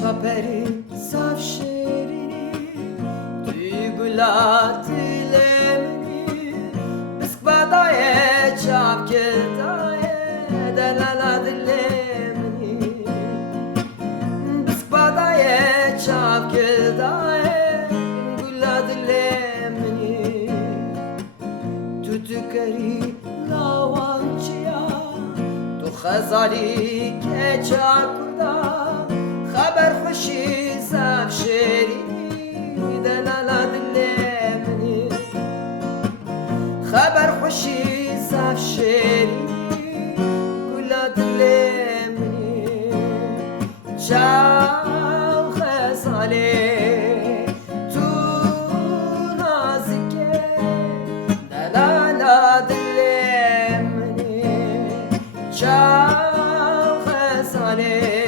Çaperi saf şerini Duygular dilemini Biskbadaye çap kirdaye Delala dilemini Biskbadaye çap kirdaye Gula dilemini Tütükeri lavançıya Tu khazali keça kurda خبر خوشی زب شیرینی دلالا دلمنی خبر خوشی زب شیرینی گلا دلمنی چاو خزاله تو نازکه دلالا دلمنی چاو خزاله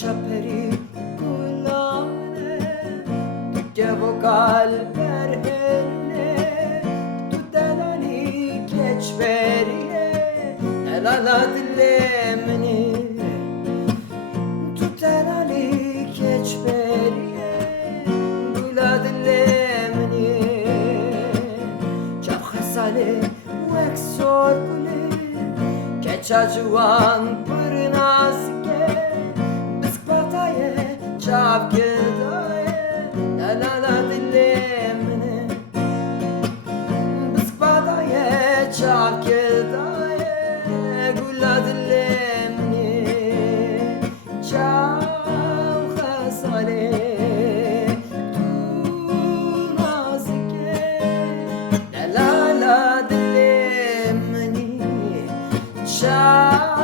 Çaperi kulağına Devo kalber eline Tu delali keçveriye Delala dilemini Tu delali keçveriye Gula dilemini Çap khasale vek sorguli Keça juan pırnazike Çap kirdaye Delala dilemini Biskbadaye çap kirdaye Gula dilemini Çap khasale Tu nazike Delala dilemini Çap